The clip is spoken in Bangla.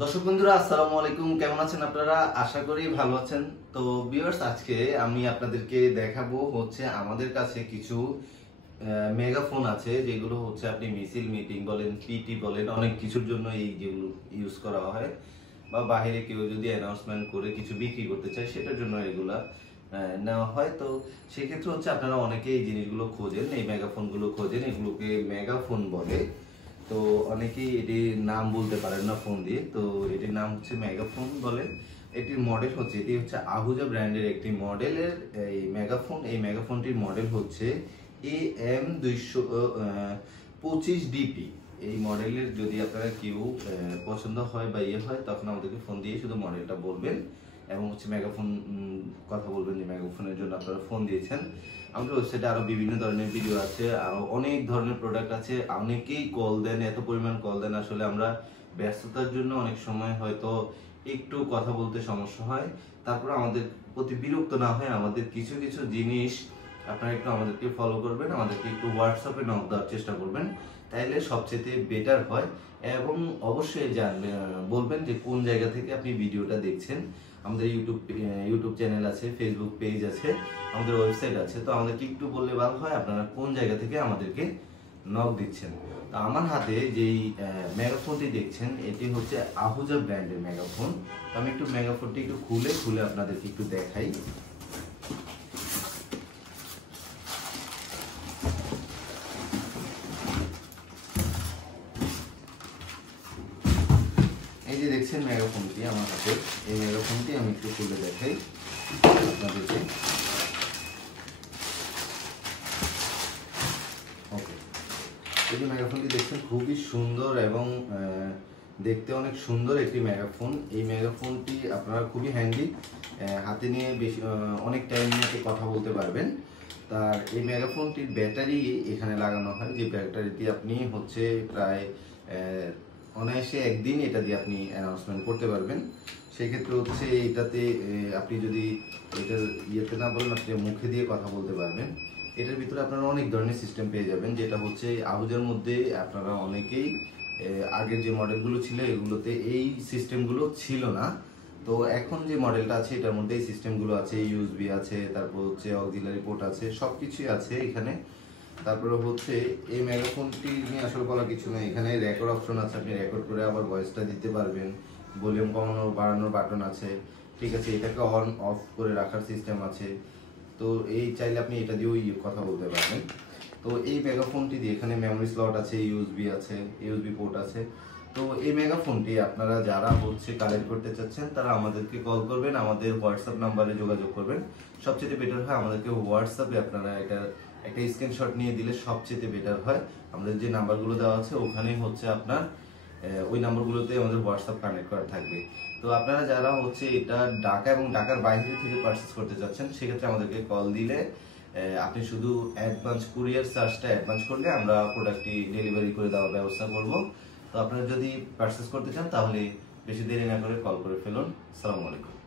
দর্শক বন্ধুরা আসসালামু আলাইকুম, কেমন আছেন আপনারা? আশা করি ভালো আছেন। তো ভিউয়ার্স, আজকে আমি আপনাদেরকে দেখাবো হচ্ছে আমাদের কাছে কিছু মেগাফোন আছে, যেগুলো হচ্ছে আপনি মিছিল মিটিং বলেন, পিটি বলেন, অনেক কিছুর জন্য এই যেগুলো ইউজ করা হয়, বা বাইরে কেউ যদি অ্যানাউন্সমেন্ট করে কিছু বিক্রি করতে চায় সেটার জন্য এগুলা নেওয়া হয়। তো সেক্ষেত্রে হচ্ছে আপনারা অনেকে এই জিনিসগুলো খোঁজেন, এই মেগাফোনগুলো খোঁজেন, এগুলোকে মেগাফোন বলে। তো অনেকেই এটির নাম বলতে পারেন না ফোন দিয়ে, তো এটির নাম হচ্ছে মেগাফোন বলে। এটির মডেল হচ্ছে, এটি হচ্ছে আহুজা ব্র্যান্ডের একটি মডেলের এই মেগাফোন। এই মেগাফোনটির মডেল হচ্ছে AM225DP। এই মডেলের যদি আপনারা কেউ পছন্দ হয় বা হয়, তখন আমাদেরকে ফোন দিয়ে শুধু মডেলটা বলবেন এবং হচ্ছে মেগাফোন কথা বলবেন যে মেগাফোনের জন্য আপনারা ফোন দিয়েছেন। আমাদের ওয়েবসাইটে আরো বিভিন্ন ধরনের ভিডিও আছে, আরো অনেক ধরনের প্রোডাক্ট আছে। অনেকেই কল দেন, এত পরিমাণ কল দেন, আসলে আমরা ব্যস্ততার জন্য অনেক সময় হয়তো একটু কথা বলতে সমস্যা হয়। তারপর আমাদের প্রতি বিরক্ত না হয়, আমাদের কিছু কিছু জিনিস আপনারা একটু আমাদেরকে ফলো করবেন, আমাদেরকে একটু হোয়াটসঅ্যাপে নক দেওয়ার চেষ্টা করবেন, তাইলে সবচেয়ে বেটার হয়। এবং অবশ্যই জানবেন, বলবেন যে কোন জায়গা থেকে আপনি ভিডিওটা দেখছেন। আমাদের ইউটিউব চ্যানেল আছে, ফেসবুক পেজ আছে, আমাদের ওয়েবসাইট আছে। তো আমাদেরকে একটু বললে ভালো হয় আপনারা কোন জায়গা থেকে আমাদেরকে নক দিচ্ছেন। তো আমার হাতে যেই মেগাফোনটি দেখছেন, এটি হচ্ছে আহুজা ব্র্যান্ডের মেগাফোন। তো আমি একটু মেগাফোনটি একটু খুলে আপনাদেরকে একটু দেখাই। এই যে দেখছেন মেগাফোনটি আমার হাতে, এই মেগাফোনটি আমি একটু খুলে দেখাই আপনাদেরকে। ওকে, এই যে মেগাফোনটি দেখছেন খুবই সুন্দর এবং দেখতে অনেক সুন্দর একটি মেগাফোন। এই মেগাফোনটি আপনারা খুবই হ্যান্ডি, হাতে নিয়ে বেশি অনেক টাইম নিয়ে কথা বলতে পারবেন। তার এই মেগাফোনটির ব্যাটারি এখানে লাগানো হয়, যে ব্যাটারিটি আপনি হচ্ছে প্রায় অনায়াসে একদিন এটা দিয়ে আপনি অ্যানাউন্সমেন্ট করতে পারবেন। সেক্ষেত্রে হচ্ছে এটাতে আপনি যদি এটার ইয়েতে না বলেন, আপনি মুখে দিয়ে কথা বলতে পারবেন। এটার ভিতরে আপনারা অনেক ধরনের সিস্টেম পেয়ে যাবেন, যেটা হচ্ছে আহুজার মধ্যে আপনারা অনেকেই আগের যে মডেলগুলো ছিল এগুলোতে এই সিস্টেমগুলো ছিল না। তো এখন যে মডেলটা আছে এটার মধ্যে এই সিস্টেমগুলো আছে, ইউএসবি আছে, তারপর হচ্ছে অক্সিলারি পোর্ট আছে, সবকিছুই আছে এখানে। তারপরে হচ্ছে এই মেগাফোনটি নিয়ে আসলে বলার কিছু নেই, এখানে রেকর্ড অপশন আছে, আপনি রেকর্ড করে আবার ভয়েসটা দিতে পারবেন। ভলিউম কমানোর বাড়ানোর বাটন আছে, ঠিক আছে, এটাকে অন অফ করে রাখার সিস্টেম আছে। তো এই চাইলে আপনি এটা দিয়েও কথা বলতে পারবেন। তো এই মেগাফোনটি দিয়ে এখানে মেমোরি স্লট আছে, ইউএসবি আছে, ইউএসবি পোর্ট আছে। তো এই মেগাফোনটি আপনারা যারা হচ্ছে কালেক্ট করতে চাচ্ছেন তারা আমাদেরকে কল করবেন, আমাদের হোয়াটসঅ্যাপ নাম্বারে যোগাযোগ করবেন। সবচেয়ে বেটার হয় আমাদেরকে হোয়াটসঅ্যাপে আপনারা এটা একটা স্ক্রিনশট নিয়ে দিলে সবচেয়ে বেটার হয়। আমাদের যে নাম্বারগুলো দেওয়া আছে ওখানে হচ্ছে আপনার ওই নাম্বারগুলোতে আমাদের হোয়াটসঅ্যাপ কানেক্ট করা থাকবে। তো আপনারা যারা হচ্ছে এটা ঢাকা এবং ঢাকার বাইরে থেকে পারচেজ করতে চাচ্ছেন, সেক্ষেত্রে আমাদেরকে কল দিলে আপনি শুধু অ্যাডভান্স কুরিয়ার চার্জটা অ্যাডভান্স করলে আমরা প্রোডাক্টটি ডেলিভারি করে দেওয়ার ব্যবস্থা করব। তো আপনারা যদি পারচেজ করতে চান তাহলে বেশি দেরি না করে কল করে ফেলুন। আসসালামু আলাইকুম।